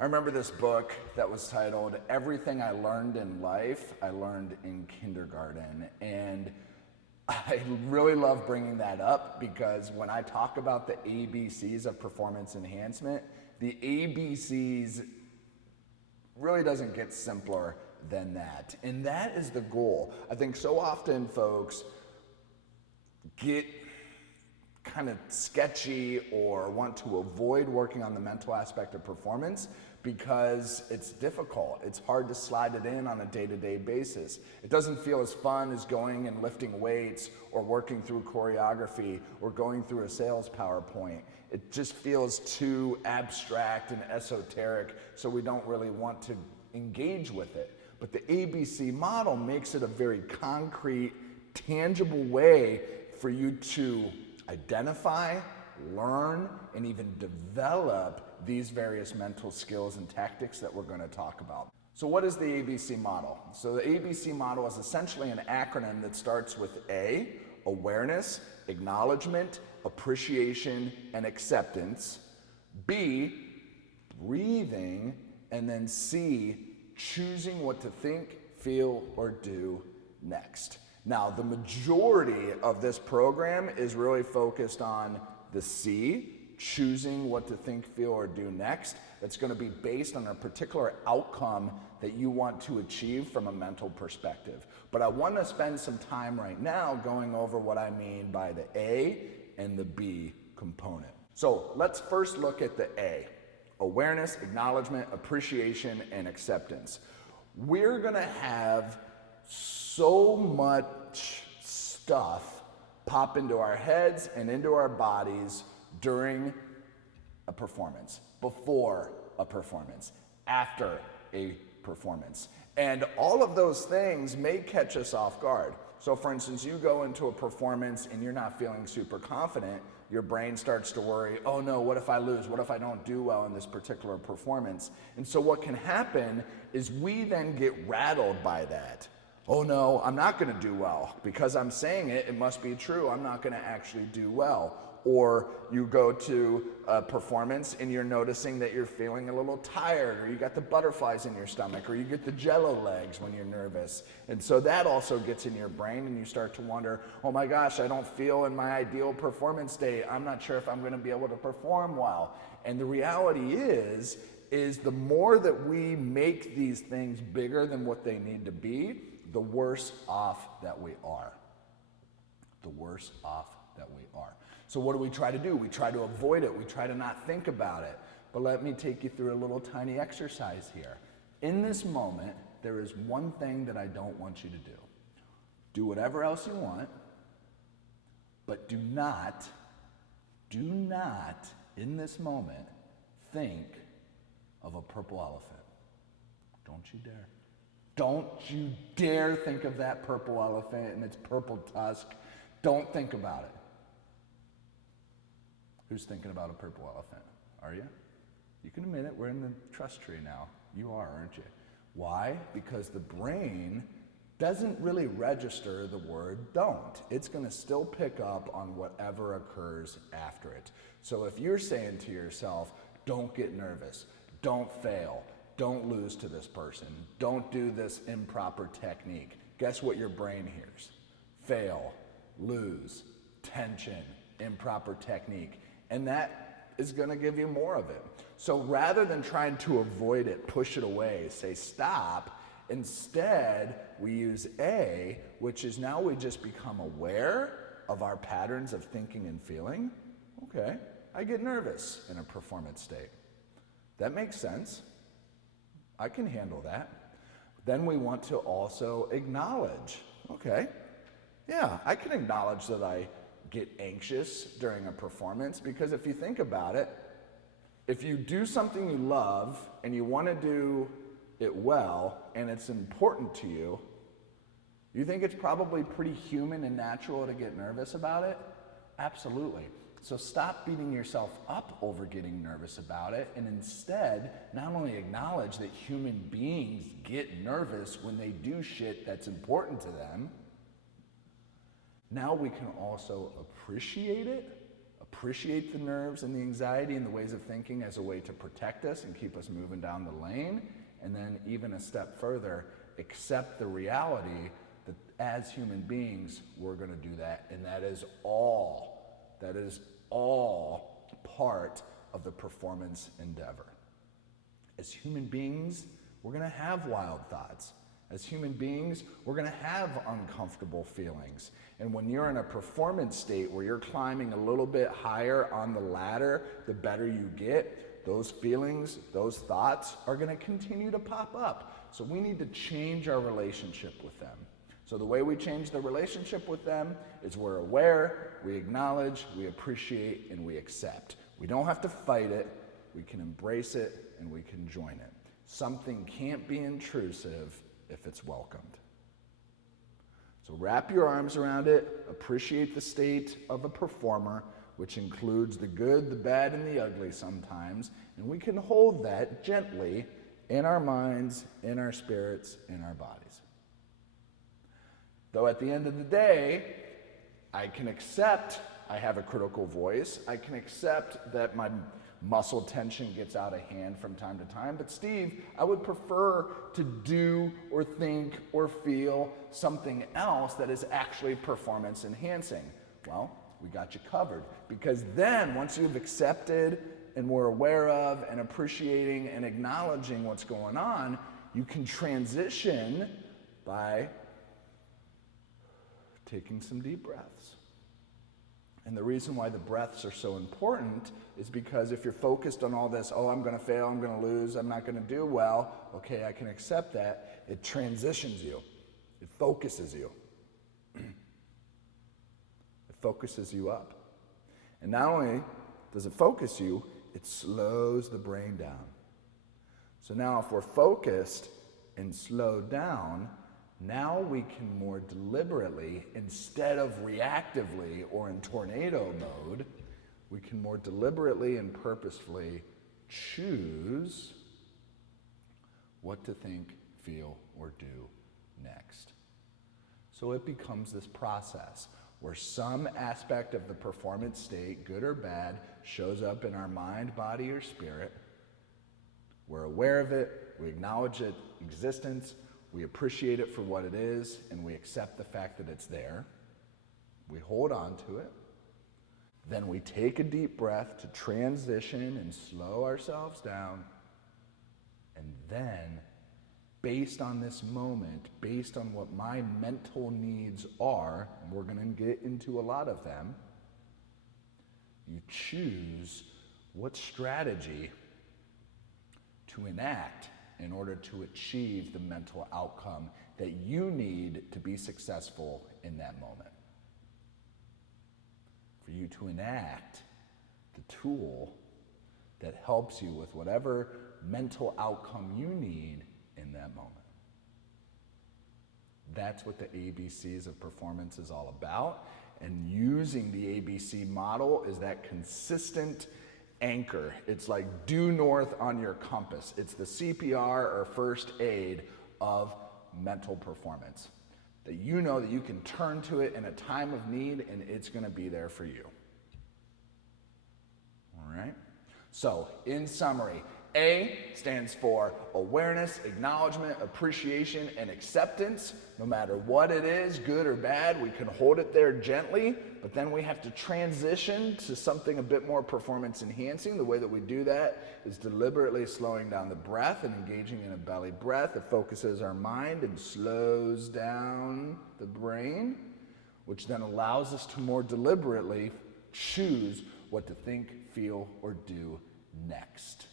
I remember this book that was titled Everything I Learned in Life, I Learned in Kindergarten. And I really love bringing that up because when I talk about the ABCs of performance enhancement, the ABCs really doesn't get simpler than that. And that is the goal. I think so often folks get kind of sketchy or want to avoid working on the mental aspect of performance because it's difficult. It's hard to slide it in on a day-to-day basis. It doesn't feel as fun as going and lifting weights or working through choreography or going through a sales PowerPoint. It just feels too abstract and esoteric, so we don't really want to engage with it. But the ABC model makes it a very concrete, tangible way for you to identify, learn, and even develop these various mental skills and tactics that we're going to talk about. So what is the ABC model? So the ABC model is essentially an acronym that starts with A, awareness, acknowledgement, appreciation, and acceptance. B, breathing, and then C, choosing what to think, feel, or do next. Now, the majority of this program is really focused on the C, choosing what to think, feel, or do next. That's going to be based on a particular outcome that you want to achieve from a mental perspective. But I want to spend some time right now going over what I mean by the A and the B component. So let's first look at the A, awareness, acknowledgement, appreciation, and acceptance. We're going to have so much stuff pop into our heads and into our bodies during a performance, before a performance, after a performance. And all of those things may catch us off guard. So for instance, you go into a performance and you're not feeling super confident, your brain starts to worry, oh no, what if I lose? What if I don't do well in this particular performance? And so what can happen is we then get rattled by that. Oh no, I'm not gonna do well. Because I'm saying it, it must be true. I'm not gonna actually do well. Or you go to a performance and you're noticing that you're feeling a little tired, or you got the butterflies in your stomach, or you get the jello legs when you're nervous. And so that also gets in your brain and you start to wonder, oh my gosh, I don't feel in my ideal performance state. I'm not sure if I'm gonna be able to perform well. And the reality is the more that we make these things bigger than what they need to be, the worse off that we are. The worse off that we are. So what do we try to do? We try to avoid it. We try to not think about it. But let me take you through a little tiny exercise here. In this moment, there is one thing that I don't want you to do. Do whatever else you want, but do not, in this moment, think of a purple elephant. Don't you dare. Don't you dare think of that purple elephant and its purple tusk. Don't think about it. Who's thinking about a purple elephant? Are you? You can admit it, we're in the trust tree now. You are, aren't you? Why? Because the brain doesn't really register the word don't. It's gonna still pick up on whatever occurs after it. So if you're saying to yourself, don't get nervous, don't fail, don't lose to this person, don't do this improper technique, guess what your brain hears? Fail, lose, tension, improper technique. And that is going to give you more of it. So rather than trying to avoid it, push it away, say stop, instead we use A, which is now we just become aware of our patterns of thinking and feeling. Okay, I get nervous in a performance state. That makes sense. I can handle that. Then we want to also acknowledge. Okay, yeah, I can acknowledge that I get anxious during a performance, because if you think about it, if you do something you love and you want to do it well and it's important to you, you think it's probably pretty human and natural to get nervous about it? Absolutely. So stop beating yourself up over getting nervous about it, and instead not only acknowledge that human beings get nervous when they do shit that's important to them, now we can also appreciate it, appreciate the nerves and the anxiety and the ways of thinking as a way to protect us and keep us moving down the lane, and then even a step further, accept the reality that as human beings, we're going to do that, and that is all part of the performance endeavor. As human beings, we're going to have wild thoughts. As human beings, we're going to have uncomfortable feelings. And when you're in a performance state where you're climbing a little bit higher on the ladder, the better you get, those feelings, those thoughts are going to continue to pop up. So we need to change our relationship with them. So the way we change the relationship with them is we're aware, we acknowledge, we appreciate, and we accept. We don't have to fight it, we can embrace it, and we can join it. Something can't be intrusive if it's welcomed. So wrap your arms around it, appreciate the state of a performer, which includes the good, the bad, and the ugly sometimes, and we can hold that gently in our minds, in our spirits, in our bodies. Though at the end of the day, I can accept I have a critical voice. I can accept that my muscle tension gets out of hand from time to time. But Steve, I would prefer to do or think or feel something else that is actually performance enhancing. Well, we got you covered. Because then once you've accepted and we're aware of and appreciating and acknowledging what's going on, you can transition by taking some deep breaths. And the reason why the breaths are so important is because if you're focused on all this, oh, I'm going to fail, I'm going to lose, I'm not going to do well, okay, I can accept that. It transitions you. It focuses you. It focuses you up. And not only does it focus you, it slows the brain down. So now if we're focused and slowed down, now we can more deliberately, instead of reactively or in tornado mode, we can more deliberately and purposefully choose what to think, feel, or do next. So it becomes this process where some aspect of the performance state, good or bad, shows up in our mind, body, or spirit. We're aware of it, we acknowledge its existence, we appreciate it for what it is, and we accept the fact that it's there. We hold on to it. Then we take a deep breath to transition and slow ourselves down. And then, based on this moment, based on what my mental needs are, and we're going to get into a lot of them, you choose what strategy to enact in order to achieve the mental outcome that you need to be successful in that moment. For you to enact the tool that helps you with whatever mental outcome you need in that moment. That's what the ABCs of performance is all about. And using the ABC model is that consistent anchor. It's like due north on your compass. It's the CPR or first aid of mental performance. That you know that you can turn to it in a time of need and it's going to be there for you. All right? So, in summary, A stands for awareness, acknowledgement, appreciation, and acceptance. No matter what it is, good or bad, we can hold it there gently, but then we have to transition to something a bit more performance enhancing. The way that we do that is deliberately slowing down the breath and engaging in a belly breath. It focuses our mind and slows down the brain, which then allows us to more deliberately choose what to think, feel, or do next.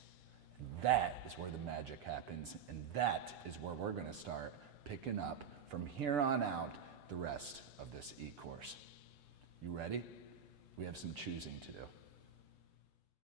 And that is where the magic happens, and that is where we're going to start picking up from here on out the rest of this e-course. You ready? We have some choosing to do.